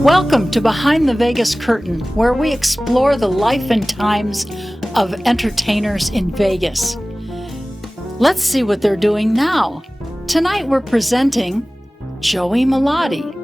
Welcome to Behind the Vegas Curtain, where we explore the life and times of entertainers in Vegas. Let's see what they're doing now. Tonight we're presenting JOEY Melotti.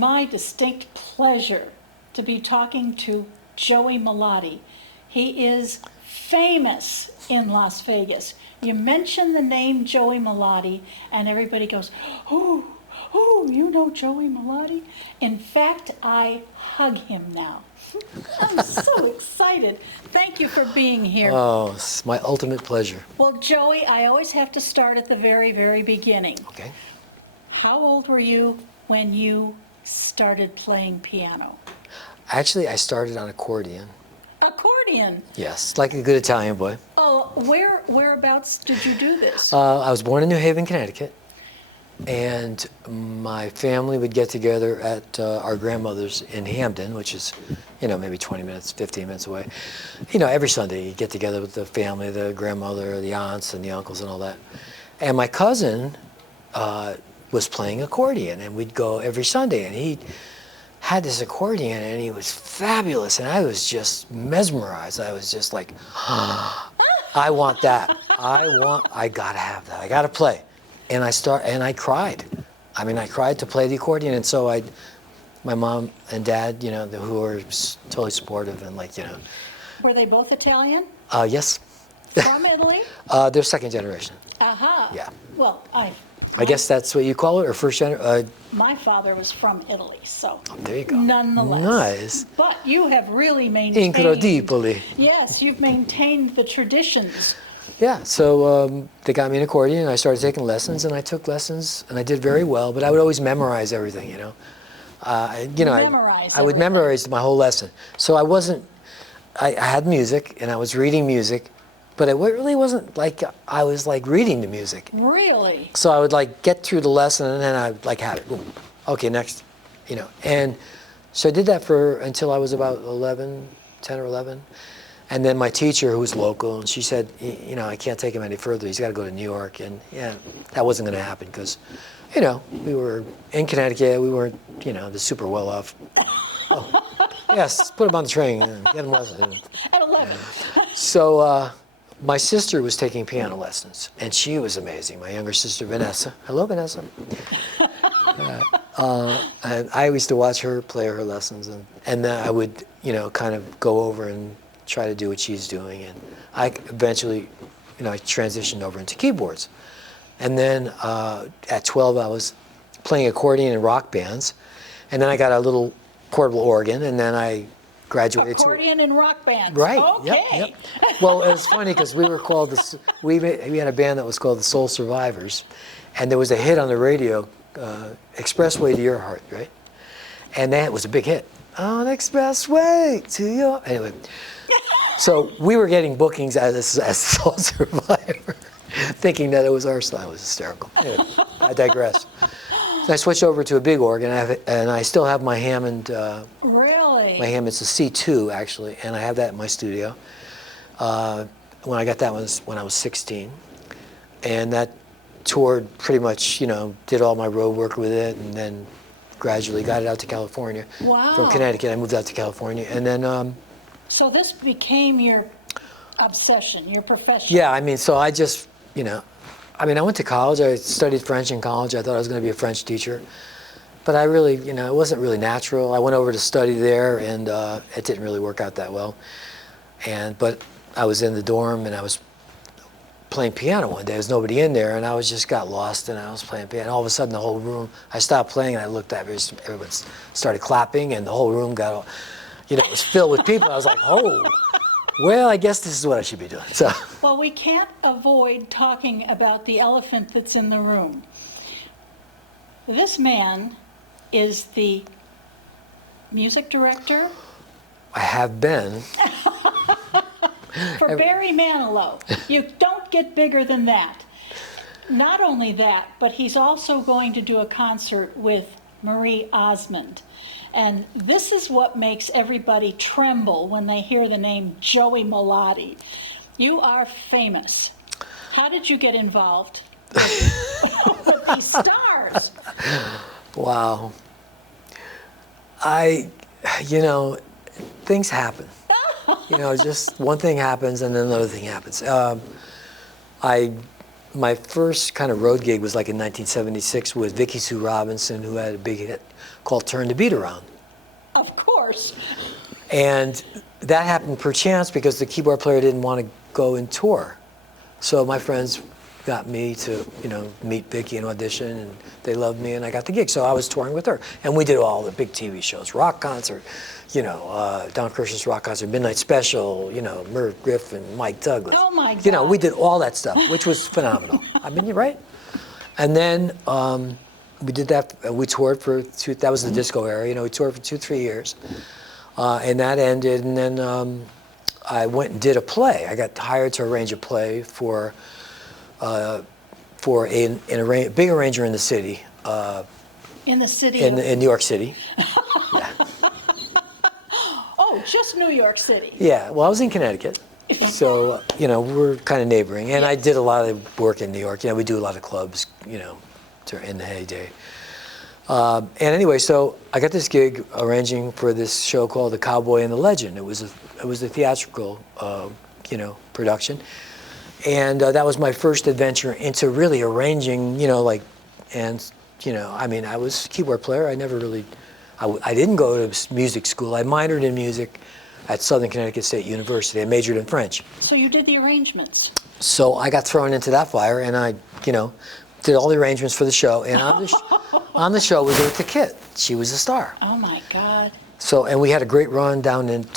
my distinct pleasure to be talking to Joey Melotti. He is famous in Las Vegas. You mention the name Joey Melotti, and everybody goes, "Oh, oh, you know Joey Melotti?" In fact, I hug him now. I'm so excited. Thank you for being here. Oh, it's my ultimate pleasure. Well, Joey, I always have to start at the very, very beginning. Okay. How old were you when you started playing piano? Actually, I started on accordion. Accordion? Yes, like a good Italian boy. Oh, whereabouts did you do this? I was born in New Haven, Connecticut, and my family would get together at our grandmother's in Hamden, which is, maybe 20 minutes, 15 minutes away. Every Sunday you get together with the family, the grandmother, the aunts, and the uncles, and all that. And my cousin was playing accordion, and we'd go every Sunday, and he had this accordion, and he was fabulous, and I was just mesmerized. I was just like, I want that. I gotta have that. I gotta play. And I cried. I mean, I cried to play the accordion, and so my mom and dad, who were totally supportive and Were they both Italian? Yes. From Italy? They're second generation. Aha. Yeah. Well, I guess that's what you call it, or first generation? My father was from Italy, so There you go. nonetheless. Nice. But you have really maintained. Incredibile. Yes, you've maintained the traditions. Yeah, so they got me an accordion, and I started taking lessons, and I took lessons, and I did very well, but I would always memorize everything, I would memorize my whole lesson. So I had music, and I was reading music, but it really wasn't like I was reading the music. Really? So I would get through the lesson, and then I would have it. Boom. Okay, next. And so I did that until I was about 10 or 11. And then my teacher, who was local, and she said, I can't take him any further. He's got to go to New York. And yeah, that wasn't going to happen because, we were in Connecticut. We weren't, the super well off. Oh, yes, put him on the train and get him lessons. At 11. So my sister was taking piano lessons, and she was amazing. My younger sister, Vanessa. Hello, Vanessa. And I used to watch her play her lessons, and then I would, kind of go over and try to do what she's doing. And I eventually, I transitioned over into keyboards. And then at 12, I was playing accordion in rock bands. And then I got a little portable organ, and then I graduated Accordion and rock bands. Right. Okay. Yep. Well, it was funny because we were called we had a band that was called the Soul Survivors, and there was a hit on the radio, "Expressway to Your Heart," right? And that was a big hit. On Expressway to Your. Anyway, so we were getting bookings as Soul Survivor, thinking that it was our style. It was hysterical. Anyway, I digress. So I switched over to a big organ, and I still have my Hammond. Really? My Hammond's a C2 actually, and I have that in my studio. When I got that one when I was 16, and that toured pretty much, did all my road work with it, and then gradually got it out to California. Wow. From Connecticut, I moved out to California, and then. So this became your obsession, your profession. Yeah, so I just, I went to college. I studied French in college. I thought I was going to be a French teacher. But I really, it wasn't really natural. I went over to study there, and it didn't really work out that well. But I was in the dorm, and I was playing piano one day. There was nobody in there, and I just got lost, and I was playing piano. And all of a sudden, the whole room, I stopped playing, and I looked at everyone started clapping, and the whole room got all, it was filled with people. I was like, oh. Well, I guess this is what I should be doing. So. Well, we can't avoid talking about the elephant that's in the room. This man is the music director. I have been. For Barry Manilow. You don't get bigger than that. Not only that, but he's also going to do a concert with Marie Osmond. And this is what makes everybody tremble when they hear the name Joey Melotti. You are famous. How did you get involved with these stars? Wow. Things happen. Just one thing happens and then another thing happens. I my first kind of road gig was like in 1976 with Vickie Sue Robinson, who had a big hit called Turn the Beat Around. Of course. And that happened per chance because the keyboard player didn't want to go and tour. So my friends got me to, meet Vickie and audition, and they loved me, and I got the gig. So I was touring with her, and we did all the big TV shows, Rock Concert, Don Kirshner's Rock Concert, Midnight Special, Merv Griffin, Mike Douglas. Oh my God. We did all that stuff, which was phenomenal. I mean, you're right. And then we did that, and we toured for that was the disco era, we toured for 2-3 years. And that ended, and then I went and did a play. I got hired to arrange a play for a big arranger in the city. In the city? In New York City. Yeah. Oh, just New York City. Yeah, well, I was in Connecticut. So, we're kind of neighboring. And I did a lot of work in New York. We do a lot of clubs, in the heyday. And anyway, so I got this gig arranging for this show called The Cowboy and the Legend. It was a theatrical, production. And that was my first adventure into really arranging, I was a keyboard player. I never really, I didn't go to music school. I minored in music at Southern Connecticut State University. I majored in French. So you did the arrangements. So I got thrown into that fire, and I, did all the arrangements for the show. And on the show was Eartha Kitt. She was a star. Oh my God. So, and we had a great run down at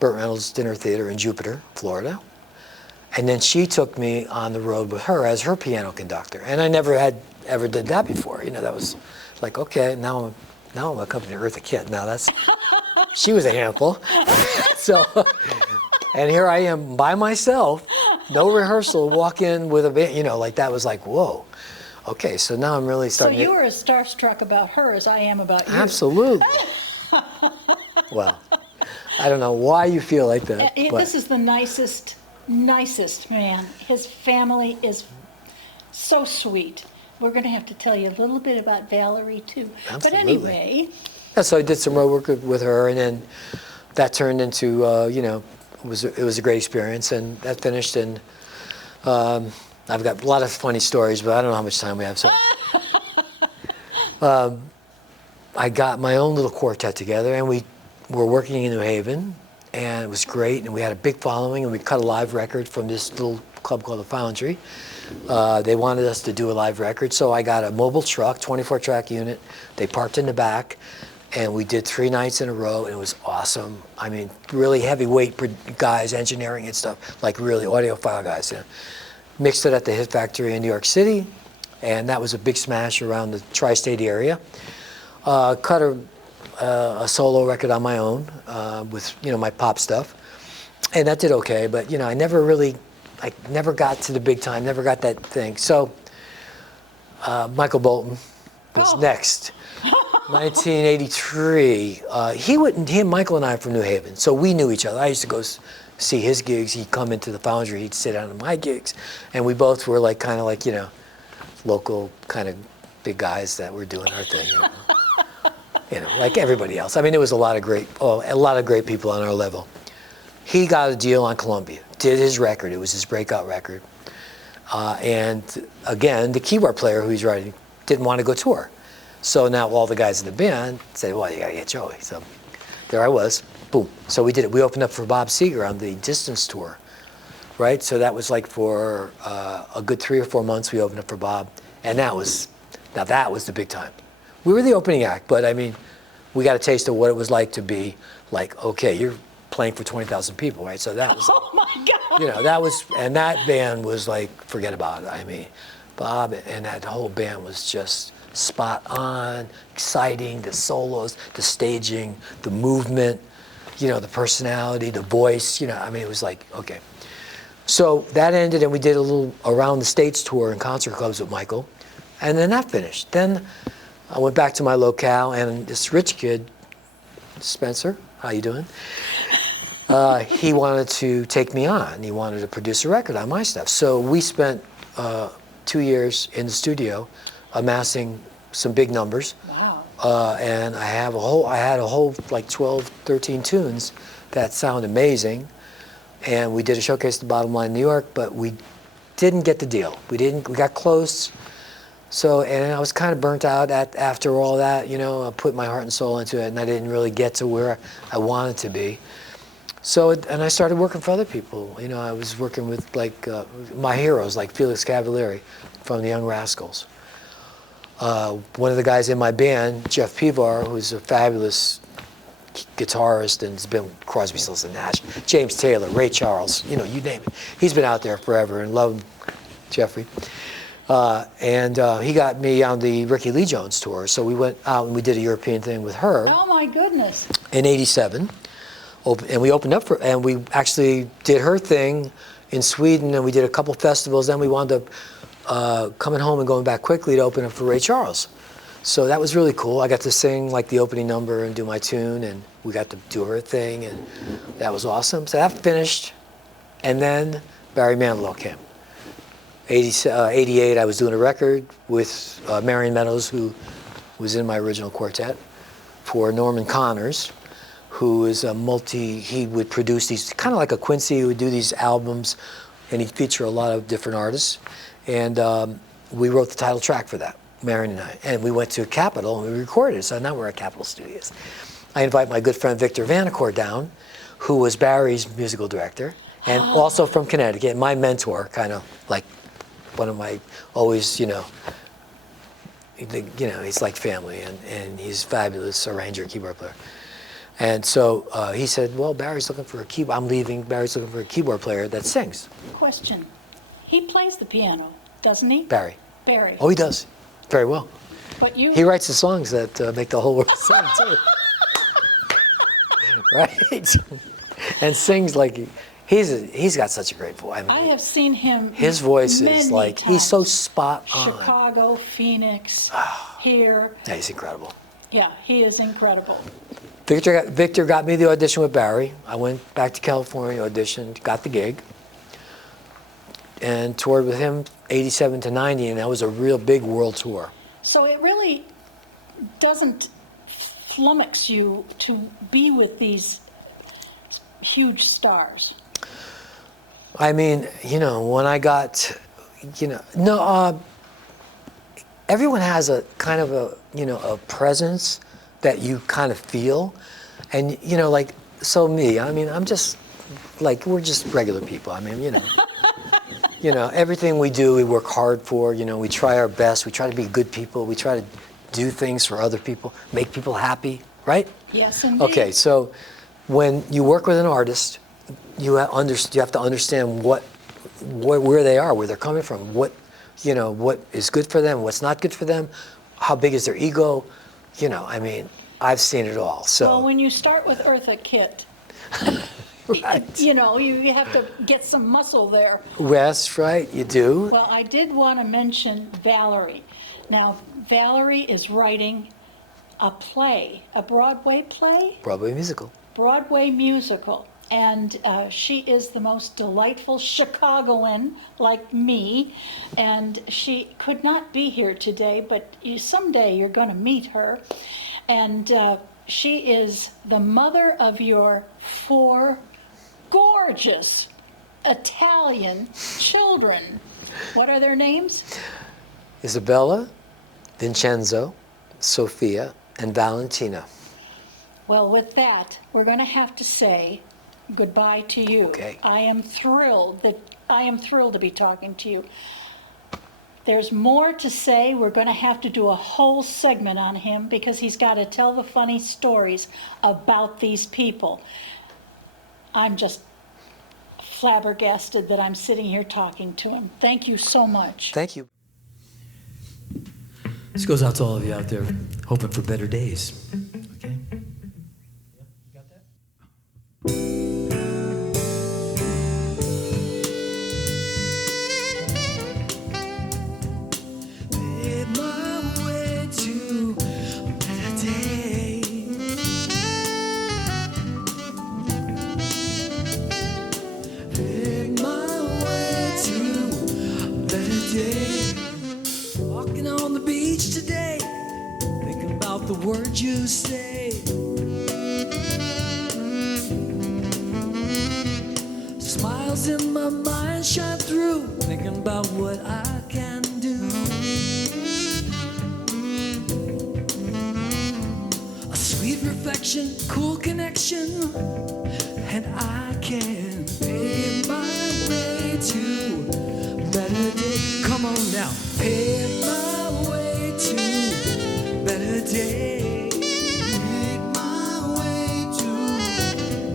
Burt Reynolds Dinner Theater in Jupiter, Florida. And then she took me on the road with her as her piano conductor. And I never had ever did that before. That was like, okay, now I'm accompanying Eartha Kitt. Now she was a handful. So, and here I am by myself, no rehearsal, walk in with a band, that was like, whoa. Okay, so now I'm really starting So you were as starstruck about her as I am about you. Absolutely. Well, I don't know why you feel like that. This is the nicest man. His family is so sweet. We're going to have to tell you a little bit about Valerie, too. Absolutely. But anyway. Yeah, so I did some road work with her, and then that turned into, it was a great experience, and that finished, and I've got a lot of funny stories, but I don't know how much time we have. So I got my own little quartet together, and we were working in New Haven, and it was great, and we had a big following, and we cut a live record from this little club called The Foundry. They wanted us to do a live record, so I got a mobile truck, 24-track unit. They parked in the back, and we did 3 nights in a row, and it was awesome. I mean, really heavyweight guys, engineering and stuff, like really audiophile guys. Mixed it at the Hit Factory in New York City, and that was a big smash around the tri-state area. Cut a solo record on my own with my pop stuff, and that did okay. But I never got to the big time, never got that thing. So Michael Bolton was next. 1983. He and Michael and I are from New Haven, so we knew each other. I used to go see his gigs. He'd come into the Foundry. He'd sit down at my gigs, and we both were kind of local kind of big guys that were doing our thing. Like everybody else. I mean, there was a lot of great people on our level. He got a deal on Columbia, did his record. It was his breakout record. And again, the keyboard player who he's writing didn't want to go tour. So now all the guys in the band said, well, you got to get Joey. So there I was, boom. So we did it. We opened up for Bob Seger on the Distance tour, right? So that was like for a good 3 or 4 months we opened up for Bob. And that was the big time. We were the opening act, but I mean, we got a taste of what it was like to be like, okay, you're playing for 20,000 people, right? So that was, oh my God. And that band was like, forget about it. I mean, Bob and that whole band was just spot on, exciting, the solos, the staging, the movement, the personality, the voice, I mean, it was like, okay. So that ended, and we did a little around the States tour in concert clubs with Michael, and then that finished. Then I went back to my locale, and this rich kid, Spencer, how you doing? He wanted to take me on. He wanted to produce a record on my stuff. So we spent 2 years in the studio amassing some big numbers. Wow. And I had a whole like 12, 13 tunes that sound amazing. And we did a showcase at the Bottom Line in New York, but we didn't get the deal. We got close. So, and I was kind of burnt out after all that, you know. I put my heart and soul into it, and I didn't really get to where I wanted to be. So, and I started working for other people. You know, I was working with like my heroes, like Felix Cavalieri from the Young Rascals. One of the guys in my band, Jeff Pivar, who's a fabulous guitarist and has been with Crosby, Stills and Nash, James Taylor, Ray Charles, you know, you name it. He's been out there forever, and love him, Jeffrey. And he got me on the Ricky Lee Jones tour. So we went out and we did a European thing with her. Oh my goodness. In '87. And we opened up and we actually did her thing in Sweden, and we did a couple festivals. Then we wound up coming home and going back quickly to open up for Ray Charles. So that was really cool. I got to sing like the opening number and do my tune, and we got to do her thing, and that was awesome. So that finished, and then Barry Manilow came. 88, I was doing a record with Marion Meadows, who was in my original quartet, for Norman Connors, who is he would produce these, kind of like a Quincy, he would do these albums, and he'd feature a lot of different artists. And we wrote the title track for that, Marion and I. And we went to Capitol and we recorded it, so now we're at Capitol Studios. I invite my good friend Victor Vandross down, who was Barry's musical director, and also from Connecticut, my mentor, kind of like one of my, always, you know, he's like family, and he's a fabulous arranger, keyboard player. And so he said, well, Barry's looking for a keyboard. I'm leaving. Barry's looking for a keyboard player that sings. Question. He plays the piano, doesn't he? Barry. Barry. Oh, he does. Very well. But you... He writes the songs that make the whole world sing, too. Right? And sings like... He's got such a great voice. I mean, I have seen him. His voice is like, times. he's so spot on. Chicago, Phoenix, here. Yeah, he's incredible. Yeah, he is incredible. Victor got me the audition with Barry. I went back to California, auditioned, got the gig, and toured with him 87 to 90, and that was a real big world tour. So it really doesn't flummox you to be with these huge stars. I mean, you know, when I got, you know, everyone has a kind of a, you know, a presence that you kind of feel. And, you know, like, so me, I mean, I'm just, like, we're just regular people. I mean, you know, everything we do, we work hard for, you know, we try our best, we try to be good people, we try to do things for other people, make people happy, right? Yes, indeed. Okay, so when you work with an artist, you have to understand where they are, where they're coming from, what is good for them, what's not good for them, how big is their ego, you know, I mean, I've seen it all. So. Well, when you start with Eartha Kitt, right. You know, you have to get some muscle there. That's right, you do. Well, I did want to mention Valerie. Now, Valerie is writing a play, a Broadway play? Broadway musical. Broadway musical. And she is the most delightful Chicagoan, like me, and she could not be here today, but someday you're going to meet her. And she is the mother of your 4 gorgeous Italian children. What are their names? Isabella, Vincenzo, Sophia, and Valentina. Well, with that, we're going to have to say goodbye to you. Okay. I am thrilled to be talking to you. There's more to say. We're going to have to do a whole segment on him because he's got to tell the funny stories about these people. I'm just flabbergasted that I'm sitting here talking to him. Thank you so much. Thank you. This goes out to all of you out there hoping for better days. Okay? Yeah, you got that? The words you say, smiles in my mind shine through. Think thinking about what I can do. A sweet reflection, cool connection, and I can pay my way to better days. Come on now, pay my way to better days. Make my way to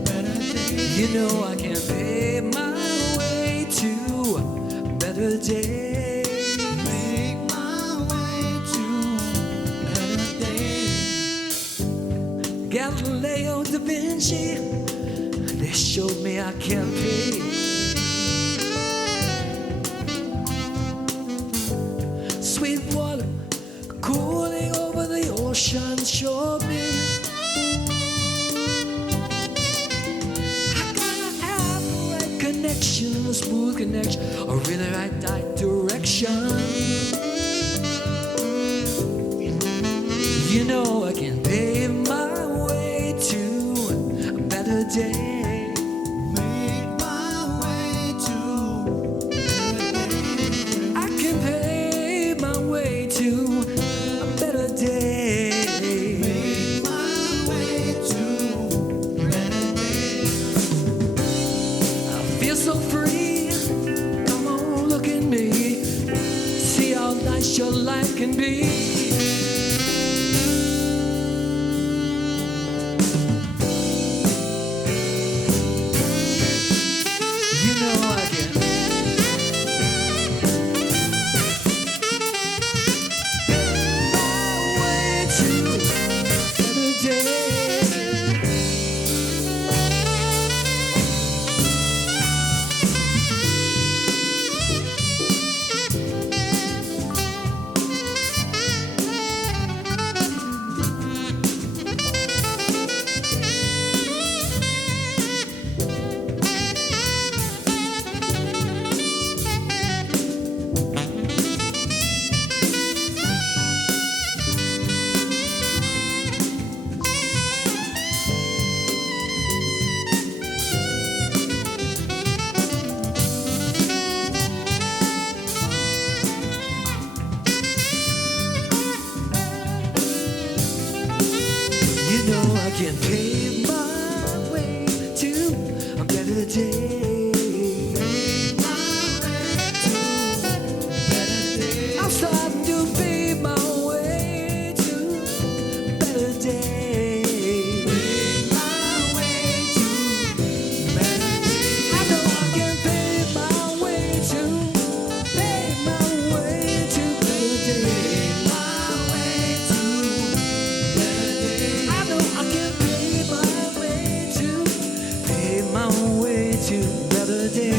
better days. You know I can pay my way to better days. Make my way to better days. Galileo, Da Vinci, they showed me I can pay. Sweet water cooling over the ocean showed me I gotta have the right connection, a smooth connection, a really right direction. You know I can pave my way to a better day. Make my way to better day. I can pave my way to a better day. Make my way to better day. I feel so free. Come on, look at me. See how nice your life can be. I can pave my way to a better day. Pave my way to a better day. I'm starting to pave my way to a better day. Pave my way to a better day. I know I can pave my way to pave my way to a better day.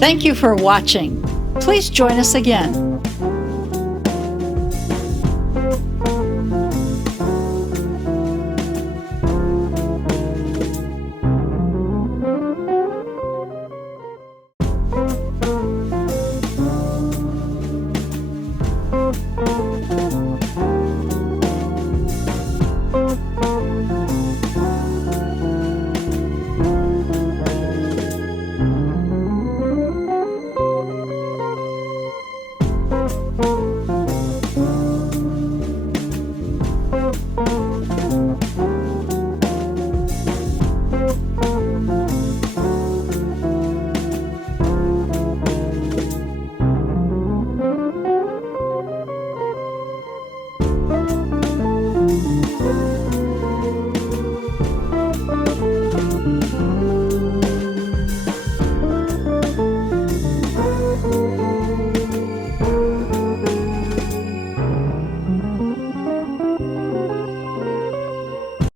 Thank you for watching. Please join us again.